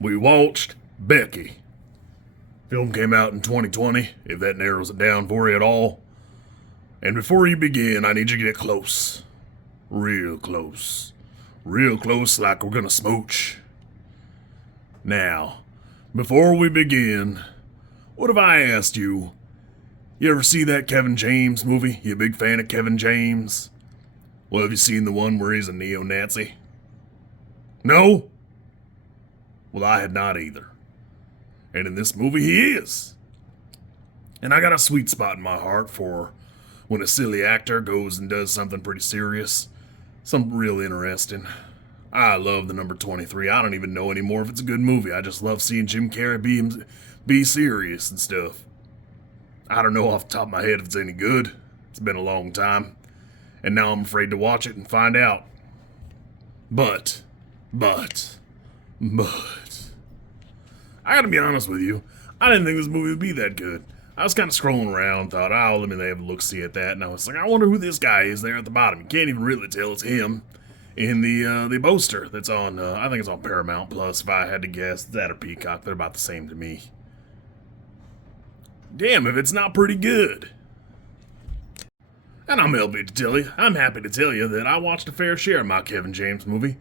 we watched Becky. Film came out in 2020, if that narrows it down for you at all. And before you begin, I need you to get close. Real close. Real close like we're gonna smooch. Now, before we begin, what if I asked you, you ever see that Kevin James movie? You a big fan of Kevin James? Well, have you seen the one where he's a neo-Nazi? No? Well, I had not either. And in this movie, he is. And I got a sweet spot in my heart for when a silly actor goes and does something pretty serious. Something real interesting. I love the number 23. I don't even know anymore if it's a good movie. I just love seeing Jim Carrey be serious and stuff. I don't know off the top of my head if it's any good. It's been a long time. And now I'm afraid to watch it and find out. But, I gotta be honest with you, I didn't think this movie would be that good. I was kind of scrolling around, thought, oh, let me have a look-see at that, and I was like, I wonder who this guy is there at the bottom. You can't even really tell it's him in the poster that's on, I think it's on Paramount Plus, if I had to guess. That or Peacock, they're about the same to me. Damn, if it's not pretty good. And I'm happy to tell you that I watched a fair share of my Kevin James movie.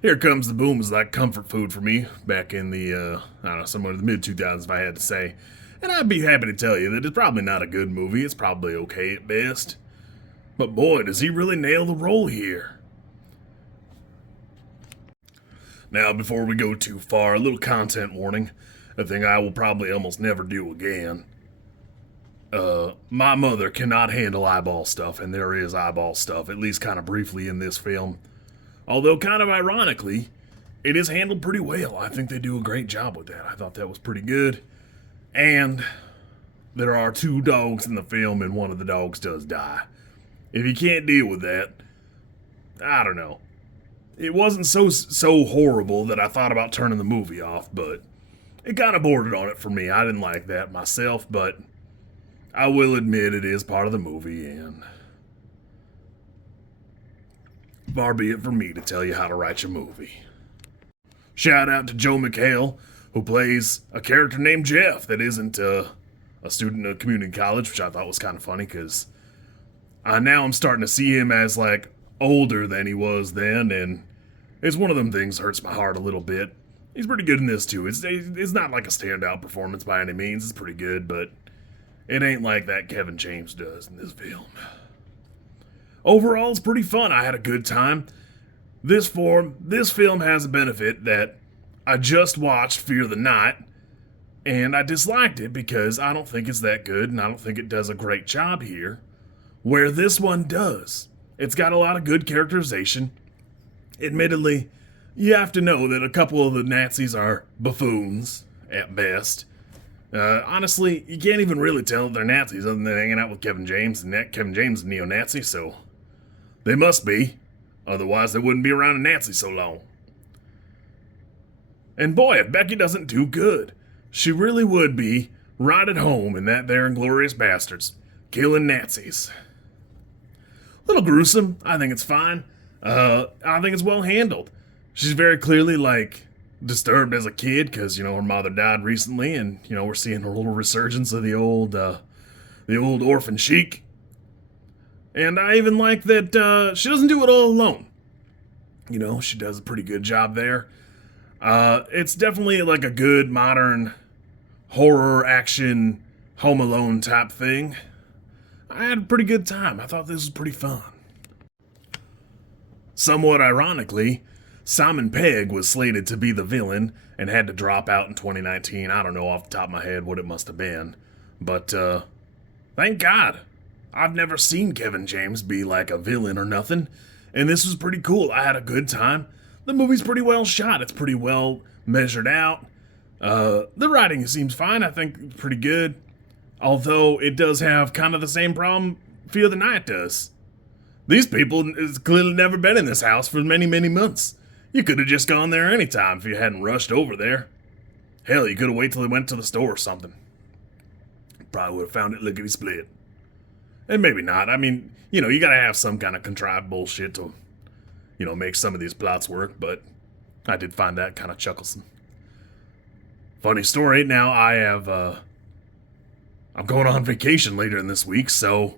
Here Comes the Boom is like comfort food for me back in the, somewhere in the mid-2000s if I had to say. And I'd be happy to tell you that it's probably not a good movie. It's probably okay at best. But boy, does he really nail the role here. Now, before we go too far, a little content warning. A thing I will probably almost never do again. My mother cannot handle eyeball stuff, and there is eyeball stuff, at least kind of briefly in this film. Although, kind of ironically, it is handled pretty well. I think they do a great job with that. I thought that was pretty good. And there are 2 dogs in the film, and one of the dogs does die. If you can't deal with that, I don't know. It wasn't so horrible that I thought about turning the movie off, but it kind of bordered on it for me. I didn't like that myself, but I will admit it is part of the movie, and far be it from me to tell you how to write your movie. Shout out to Joe McHale, who plays a character named Jeff that isn't a student of community college, which I thought was kind of funny because now I'm starting to see him as like older than he was then, and it's one of them things that hurts my heart a little bit. He's pretty good in this too. It's not like a standout performance by any means. It's pretty good, but it ain't like that Kevin James does in this film. Overall, it's pretty fun. I had a good time. This film has a benefit that I just watched Fear the Night, and I disliked it because I don't think it's that good, and I don't think it does a great job here, where this one does. It's got a lot of good characterization. Admittedly, you have to know that a couple of the Nazis are buffoons, at best. Honestly, you can't even really tell if they're Nazis other than hanging out with Kevin James, and Kevin James is a neo-Nazi, so they must be. Otherwise, they wouldn't be around a Nazi so long. And boy, if Becky doesn't do good, she really would be right at home in that there Inglourious Bastards, killing Nazis. A little gruesome. I think it's fine. I think it's well handled. She's very clearly, disturbed as a kid because, her mother died recently, and, we're seeing a little resurgence of the old orphan chic. And I even like that she doesn't do it all alone. She does a pretty good job there. It's definitely like a good modern horror action Home Alone type thing. I had a pretty good time. I thought this was pretty fun. Somewhat ironically, Simon Pegg was slated to be the villain and had to drop out in 2019. I don't know off the top of my head what it must have been. But, thank God. I've never seen Kevin James be like a villain or nothing, and this was pretty cool. I had a good time. The movie's pretty well shot. It's pretty well measured out. The writing seems fine. I think pretty good. Although it does have kind of the same problem Fear the Night does. These people has clearly never been in this house for many, many months. You could have just gone there anytime if you hadn't rushed over there. Hell, you could have waited till they went to the store or something. Probably would have found it lickety-split. And maybe not. I mean, you gotta have some kind of contrived bullshit to, make some of these plots work, but I did find that kind of chucklesome. Funny story, now I'm going on vacation later in this week, so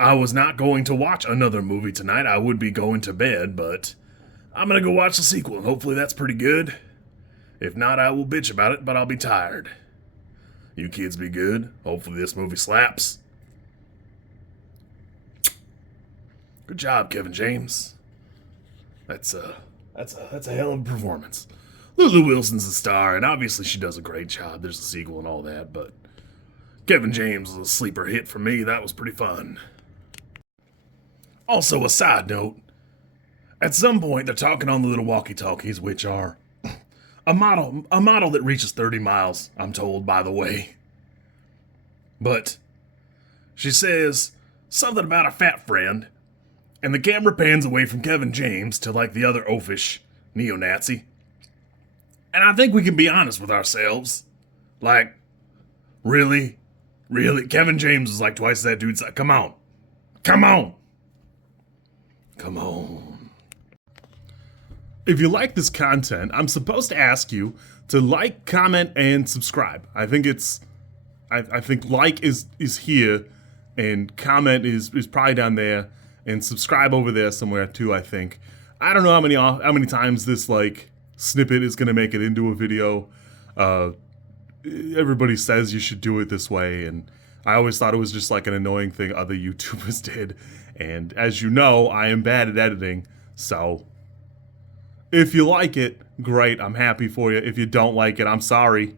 I was not going to watch another movie tonight. I would be going to bed, but I'm gonna go watch the sequel, and hopefully that's pretty good. If not, I will bitch about it, but I'll be tired. You kids be good. Hopefully this movie slaps. Good job, Kevin James. That's a hell of a performance. Lulu Wilson's the star, and obviously she does a great job. There's a sequel and all that, but Kevin James was a sleeper hit for me. That was pretty fun. Also, a side note, at some point they're talking on the little walkie-talkies, which are a model that reaches 30 miles, I'm told, by the way. But she says something about a fat friend, and the camera pans away from Kevin James to like the other oafish neo-Nazi. And I think we can be honest with ourselves. Like, really? Really? Kevin James is like twice that dude's like, come on. Come on. Come on. If you like this content, I'm supposed to ask you to like, comment, and subscribe. I think like is here, and comment is probably down there, and subscribe over there somewhere too, I think. I don't know how many times this like snippet is gonna make it into a video. Everybody says you should do it this way, and I always thought it was just like an annoying thing other YouTubers did. And as you know, I am bad at editing, so if you like it, great, I'm happy for you. If you don't like it, I'm sorry.